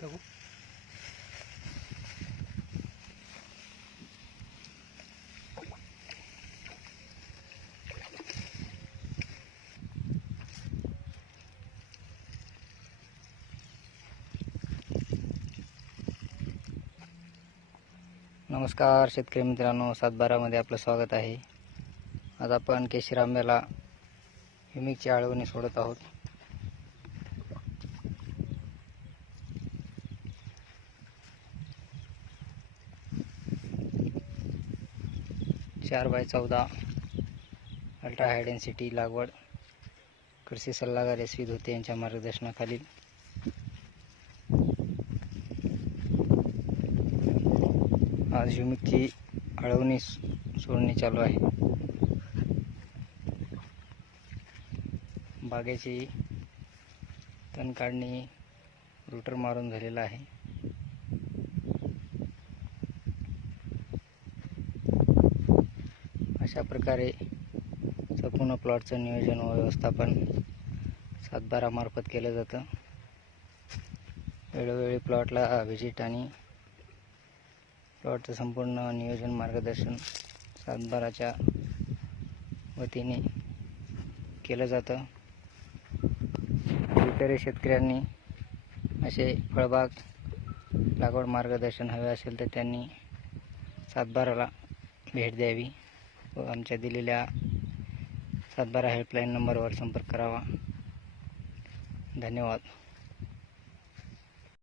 बघू. नमस्कार शेतकरी मित्रांनो, 7/12 आपलं स्वागत आहे. आज आपण केशर आंब्याला ह्युमिकची आळवणी सोडत आहोत. चार बाय 14 अल्ट्रा हाय डेन्सिटी लागवड कृषी सल्लागार SV धोते यांच्या मार्गदर्शनाखाली आज ह्युमिकची आळवणी सोडणी चालू आहे. बागेची तण काढणी रूटर मारून झालेला आहे. अशा प्रकारे संपूर्ण प्लॉटचं नियोजन व व्यवस्थापन 7/12 मार्फत केलं जातं. वेळोवेळी प्लॉटला व्हिजिट आणि प्लॉटचं संपूर्ण नियोजन मार्गदर्शन 7/12च्या वतीने केलं जातं. इतर शेतकऱ्यांनी असे फळबाग लागवड मार्गदर्शन हवे असेल तर त्यांनी 7/12ला भेट द्यावी व आमच्या दिलेल्या 7/12 हेल्पलाईन नंबरवर संपर्क करावा. धन्यवाद.